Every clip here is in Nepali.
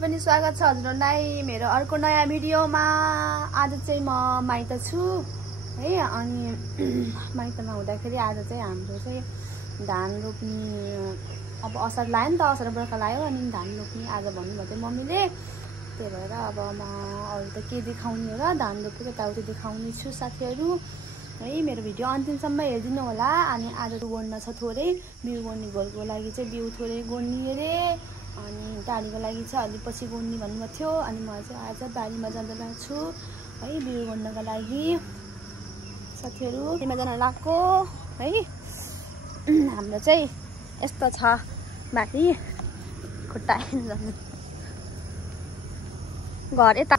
पनि स्वागत छ हजुरलाई मेरो अर्को नयाँ भिडियोमा। आज चाहिँ म माइत छु है। अनि माइतमा हुँदाखेरि आज चाहिँ हाम्रो चाहिँ धान रोप्ने अब असार लाग्यो नि त, असार बर्खा लाग्यो अनि धान रोप्ने आज भन्नुभयो चाहिँ मम्मीले। त्यही भएर अब म अरू त के देखाउने र धान रोपेको यताउति देखाउने छु साथीहरू है। मेरो भिडियो अन्तिमसम्म हेरिदिनु होला। अनि आज गोड्न छ थोरै बिउ गोड्ने, घोलको लागि चाहिँ बिउ थोरै गोड्ने अरे, अनि टाढीको लागि चाहिँ अलि पछि गोड्ने भन्नुभएको थियो। अनि म चाहिँ आज बारीमा जाँदै छु है बिउ गोड्नको लागि साथीहरू। बारीमा जान लाग्यो है। हाम्रो चाहिँ यस्तो छ बारी, खुट्टा जानु घर यता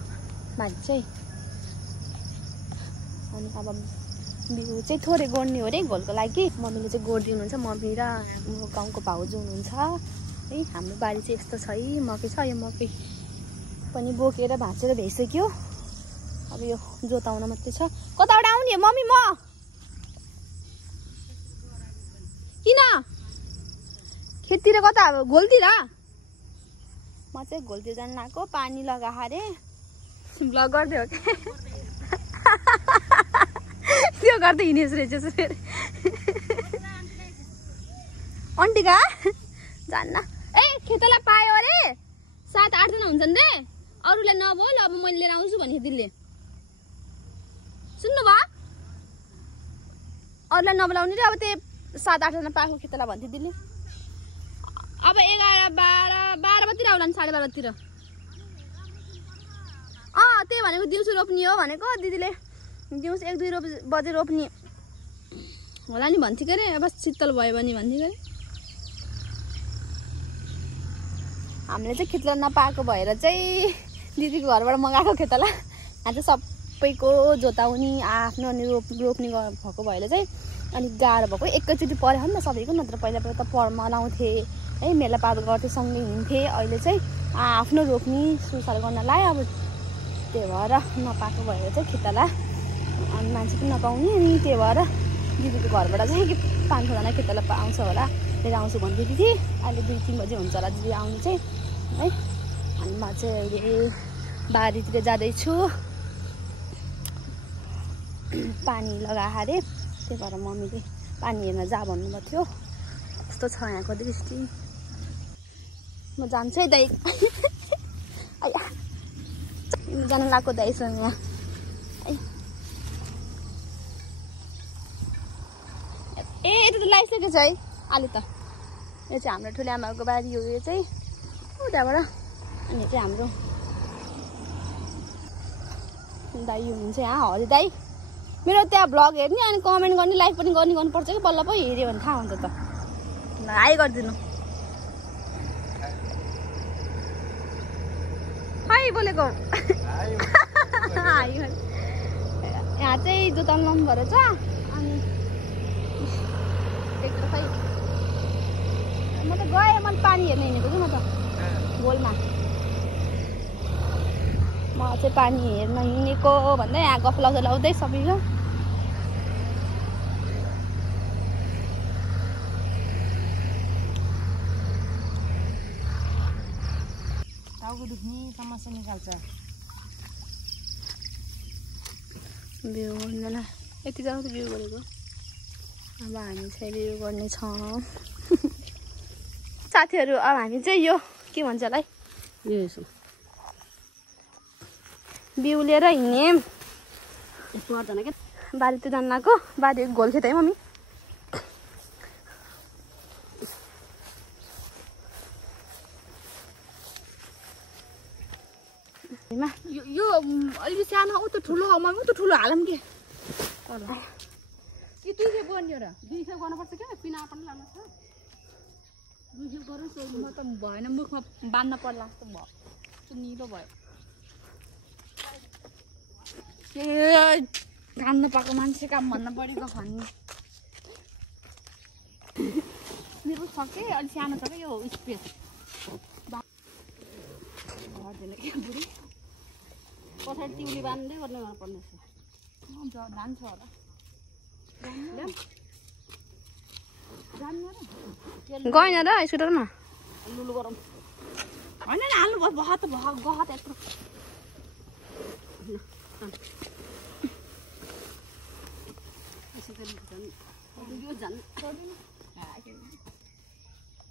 बारी चाहिँ। अनि अब बिउ चाहिँ थोरै गोड्ने हो अरे घोलको लागि। मम्मीले चाहिँ गोडिदिनुहुन्छ, मम्मी र हाम्रो गाउँको भाउजू हुनुहुन्छ है। हाम्रो बारी चाहिँ यस्तो छ है। मकै छ, यो मकै पनि बोकेर भाँचेर भइसक्यो। अब यो जोताउन मात्रै छ। कताबाट आउने मम्मी? म किन खेततिर? कता घोलतिर? म चाहिँ घोलतिर जानु लाग्यो, पानी लगा अरे। ब्लग गर्दै हो क्या? त्यो गर्दै हिँडेछ रहेछ फेरि अन्टिका जान्न। ए खेतला पायो अरे, 7-8 जना हुन्छन् रे। अरूलाई नबोल, अब मैले लिएर आउँछु भने दिदीले सुन्नु भयो। अरूलाई नबोलाउने रे। अब त्यो 7-8 जना पाएको खेतला भन्थ्यो दिदीले। अब 11-12 बजीतिर आउला नि, 12:30 बजीतिर। त्यही भनेको दिउँसो रोप्ने हो भनेको दिदीले। दिउँसो 1-2 बजे रोप्ने होला नि भन्थ्यो के अरे। अब शीतल भयो भने भन्थ्यो के अरे। हामीले चाहिँ खेतला नपाएको भएर चाहिँ दिदीको घरबाट मगाएको खेतला। यहाँ चाहिँ सबैको जोताउने आफ्नो अनि रोप्ने भएको भएर चाहिँ अलिक गाह्रो भएको। एकैचोटि पऱ्यो नि त सबैको, नत्र पहिला त परमा लाउँथे है, मेलापात गर्थे, सँगै हिँड्थे। अहिले चाहिँ आफ्नो रोप्ने सुसार गर्नलाई अब त्यही भएर नपाएको भएर चाहिँ खेतला अनि मान्छे पनि नपाउने। अनि त्यही भएर दिदीको घरबाट चाहिँ 5-6 जना खेतला आउँछ होला, लिएर आउँछु भन्दै दिदी। अहिले 2-3 बजी हुन्छ होला दिदी आउनु चाहिँ है। अनि म चाहिँ अहिले बारीतिर जाँदैछु, पानी लगा अरे। त्यही भएर मम्मीले पानी हेर्न जा भन्नुभएको थियो। यस्तो छ यहाँको दृष्टि। म जान्छु है दाइ। जान लाग्यो दाइसँग यहाँ है। ए यता त लगाइसकेको छ है आलु त। यो चाहिँ हाम्रो ठुलो आमाको बारी हो। यो चाहिँ उताबाट। अनि चाहिँ हाम्रो दाइ हुनुहुन्छ यहाँ, हरि दाइ। मेरो त्यहाँ भ्लग हेर्ने अनि कमेन्ट गर्ने, लाइक पनि गर्नुपर्छ कि बल्ल पो हेऱ्यो भने थाहा हुन्छ त। हाई गरिदिनु। हाई बोलेको। यहाँ चाहिँ जोताउनु लाउनु भएर छ। अनि खै म त गएँ, मैले पानी हेर्न हिँडेको कि म त घोलमा। म चाहिँ पानी हेर्न हिँडेको भन्दै यहाँ गफ लाउँदै सबैको। टाउको दुख्ने समस्या निकाल्छ। बिउ गर्दैन यति जग्गा बिउ गरेको। अब हामी चाहिँ बिउ गर्नेछौँ साथीहरू। अब हामी चाहिँ यो के भन्छ होला है, बिउ लिएर हिँड्ने पर्दैन क्या। बारीतिर जानु लाग्यो। बारी घोल खेत है मम्मी। यो अलि सानो उ त ठुलो हो मम्मी, उ त ठुलो हालौँ के। के 2 खेप गर्ने हो र? 2 खेप गर्नुपर्छ क्या। पिना पनि लानु छ। 2 खेप गरोस्। म त भएन, मुखमा बाँध्न पर्ला जस्तो भयो। त्यो निलो भयो। ए काम नपाएको मान्छे काम भन्न बढीको भन्ने। मेरो सके अलि सानो छ क्या यो स्पेस। गर्दैन क्या बुढी। पछाडि तिउली बाँध्दै गर्नु पर्ने छ। धान छ होला गएन र स्कुटरमा। लुलु गरौँ। होइन नि हाल्नु भयो बहुत गहत यत्रो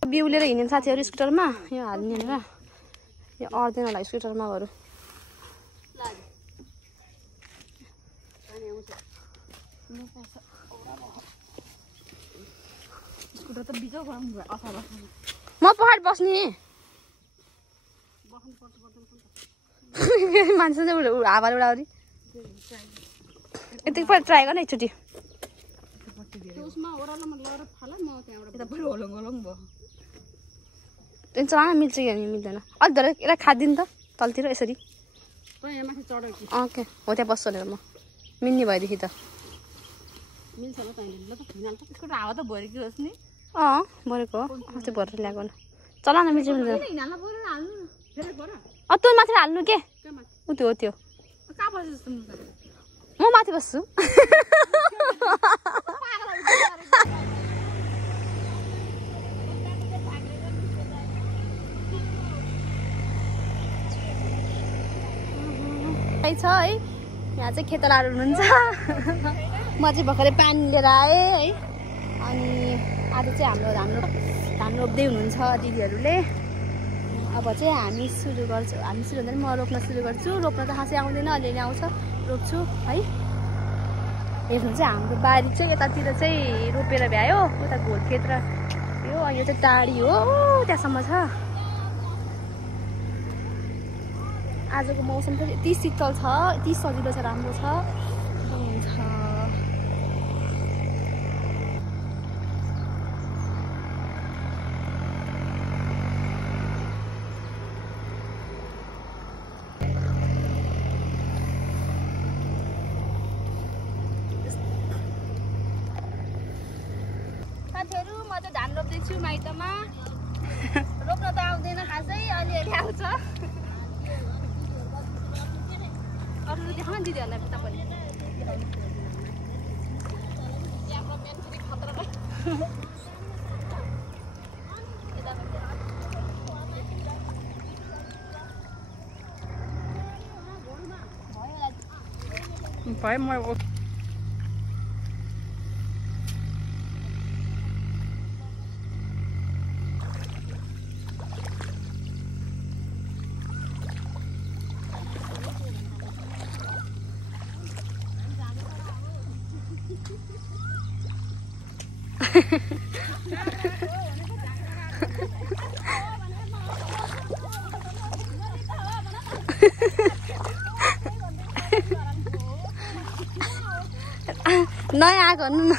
बिउलेर हिँड्ने साथीहरू स्कुटरमा यो हाल्ने र यो अड्दैन होला स्कुटरमा बरु स्कुटर त बिजो गरम भयो असार म पहाड बस्ने मान्छे चाहिँ हावाले उडाउरी यतिपल्ट ट्राई गर्न एकचोटि चलाउन मिल्छ कि मिल्दैन अलिक धर यसलाई खादिनु त तलतिर यसरी ओके हो त्यहाँ बस्छु भनेर म मिल्ने भएदेखि त हावा त भरेको होस् नि भरेको हो अस्ति भरेर ल्याएको चला न मिल्छ मिल्दैन तँ माथि हाल्नु के उ त्यो हो त्यो म माथि बस्छु छ है यहाँ चाहिँ खेतलाहरू हुनुहुन्छ म चाहिँ भर्खरै पानी लिएर आएँ है अनि आज चाहिँ हाम्रो धान रोप्दै हुनुहुन्छ दिदीहरूले अब चाहिँ हामी सुरु गर्छौँ हामी सुरु हुँदैन म रोप्न सुरु गर्छु रोप्न त खासै आउँदैन अलिअलि आउँछ रोप्छु है हेर्नु चाहिँ हाम्रो बारी चाहिँ यतातिर चाहिँ रोपेर भ्यायो उता घोलखेत र यो चाहिँ टाढी हो त्यहाँसम्म छ आजको मौसम पनि यति शीतल छ यति सजिलो छ राम्रो छ हुन्छ साथीहरू म चाहिँ धान रोप्दैछु माइतमा रोप्न त आउँदैन खासै अलिअलि आउँछ अरू देखाउन दिदीहरूलाई तपाईँले भयो म नयाँ आएको भन्नु न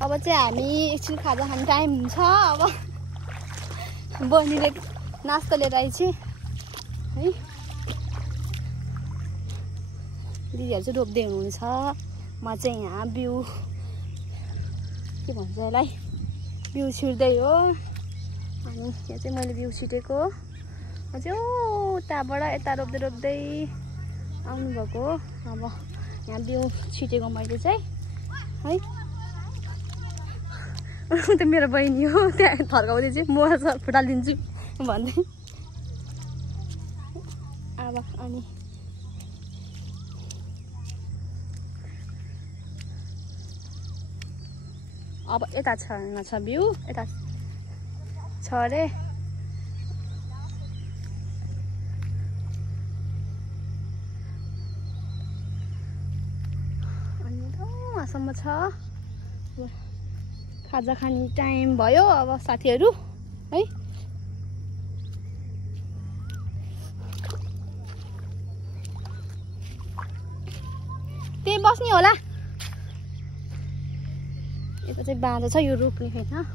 अब चाहिँ हामी एकछिन खाजा खाने टाइम हुन्छ अब बहिनीले नास्ता लिएर आइछि है दिदीहरू चाहिँ रोप्दै हुनुहुन्छ म चाहिँ यहाँ बिउ के भन्छ यसलाई बिउ छिर्दै हो अनि यहाँ चाहिँ मैले बिउ छिटेको अझै उताबाट यता रोप्दै रोप्दै आउनुभएको अब यहाँ बिउ छिटेको मैले चाहिँ है त मेरो बहिनी हो त्यहाँ थर्काउँदै चाहिँ म फुटालिदिन्छु भन्दै अब अनि अब यता छ बिउ यता छ अरे अनि वहाँसम्म छ खाजा खाने टाइम भयो अब साथीहरू है त्यही बस्ने होला यता चाहिँ बाँझो छ यो रोप्ने होइन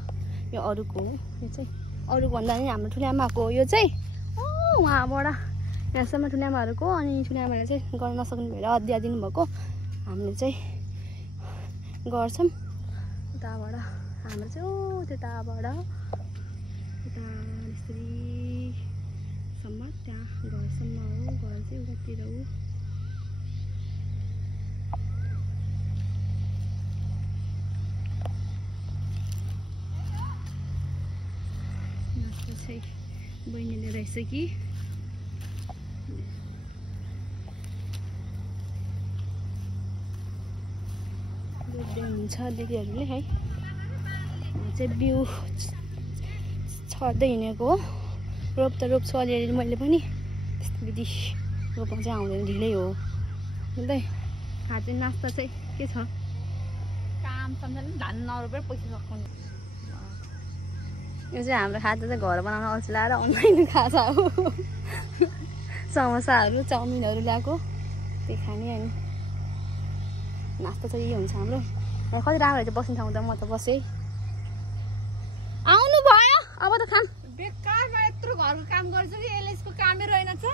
यो अरूको हो यो चाहिँ अरूको भन्दा नि हाम्रो ठुलो आमाको हो यो चाहिँ उहाँबाट यहाँसम्म ठुलो आमाहरूको अनि ठुलो आमाले चाहिँ गर्न नसक्नु भएर अदिया दिनुभएको हामीले चाहिँ गर्छौँ उताबाट हाम्रो चाहिँ त्यताबाट यता यसरी घरसम्म, त्यहाँ घरसम्म हो, घर चाहिँ उतातिर हो। नास्ता चाहिँ बहिनीले रहेछ कि हुन्छ दिदीहरूले है। चाहिँ बिउ छर्दै हिँडेको हो। रोप त रोप्छु अलिअलि मैले पनि, दिदी रोप्न चाहिँ आउँदैन, ढिलै हो। हुँदै खाजा नास्ता चाहिँ के छ? काम सम्झाले धान नरोपेर पैसा सकाउनु। यो चाहिँ हाम्रो खाजा चाहिँ घर बनाउन अल्छी लाएर अनलाइन खाजा हो। समोसाहरू चाउमिनहरू ल्याएको त्यही खाने अनि नास्ता चाहिँ यही हुन्छ हाम्रो। कति राम्रो हुन्छ बस्ने ठाउँ त, म त बसेँ। आउनु भयो अब त खाम। बेकारमा यत्रो घरको काम गर्छु कि एलएसको कामै रहेनछ।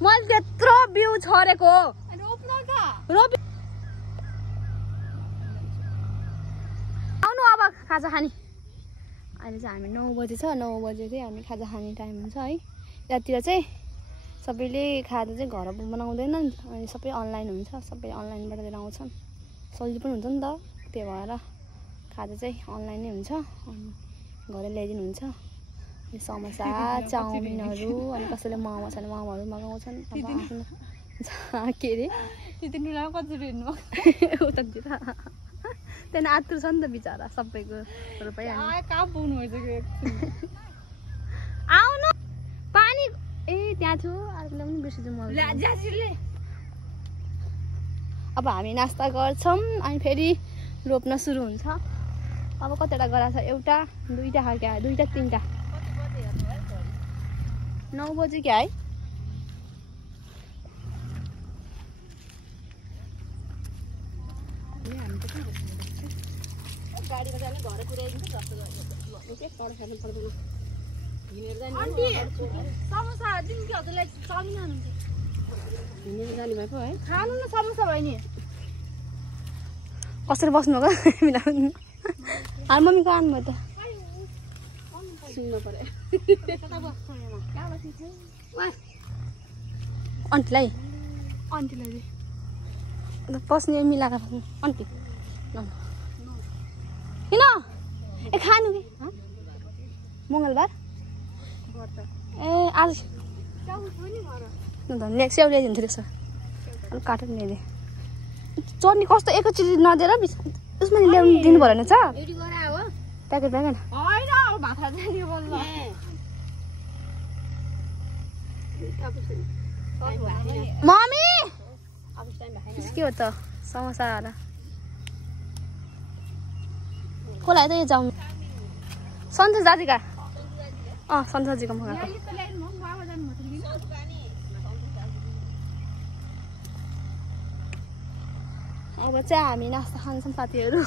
मैले त्यत्रो बिउ छरेको रोप्न त रोप। आउनु अब खाजा खाने। अहिले चाहिँ हामी 9 बजे छ, 9 बजे चाहिँ हामी खाजा खाने टाइम हुन्छ है। यतातिर चाहिँ सबैले खाजा चाहिँ घर बनाउँदैनन्, अनि सबै अनलाइन हुन्छ, सबै अनलाइनबाट लिएर आउँछन्। सजिलो पनि हुन्छ नि त, त्यही भएर खाजा चाहिँ अनलाइन नै हुन्छ। अनि घर ल्याइदिनुहुन्छ। अनि समोसा चाउमिनहरू, अनि कसैले मोमो छ भने मोमोहरू मगाउँछन्। अब आफ्नो के अरे त्यति नुलामा कसरी हिँड्नु उतातिर त्यहाँदेखि आतुर छ नि त बिचरा सबैको रुपैयाँ। कहाँ पुग्नु भइसक्यो। आउनु पानी ए त्यहाँ थियो, अर्कोले पनि बिर्सिदिउँ मैले। अब हामी नास्ता गर्छौँ, अनि फेरि रोप्न सुरु हुन्छ। अब कतिवटा गरा छ? एउटा, दुईवटा खालको आयो, दुईवटा तिनवटा। 9 बजे क्या है? गाडीमा जाने घर पुऱ्याइदिन्छ जस्तो खानु पर्दैन। समोसा दिनु कि हजुरलाई चाउमिन खानुहुन्छ? हिँडेर जाने भएको है? खानु न समोसा भयो नि। कसरी बस्नु हो मिलाउनु? मम्मीको आउनु भयो त सुन्नु पर्यो। आन्टीलाई बस्ने मिलाएर बस्नु। आन्टी किन ए खानु कि मङ्गलबार ए आज नेक्स्ट स्याउ ल्याइदिन्थ्यो रहेछ। अलिक काटेर ल्याइदिएँ। चटनी कस्तो एकैचोटि नदिएर उसमा ल्याउनु दिनु भएन छ प्याकेट प्याकेट मम्मी के हो त समोसा कसलाई त यो जाउँ सन्तोष दाजुका सन्तोष दाजुको मगाएको। अब चाहिँ हामी नास्ता खान्छौँ साथीहरू।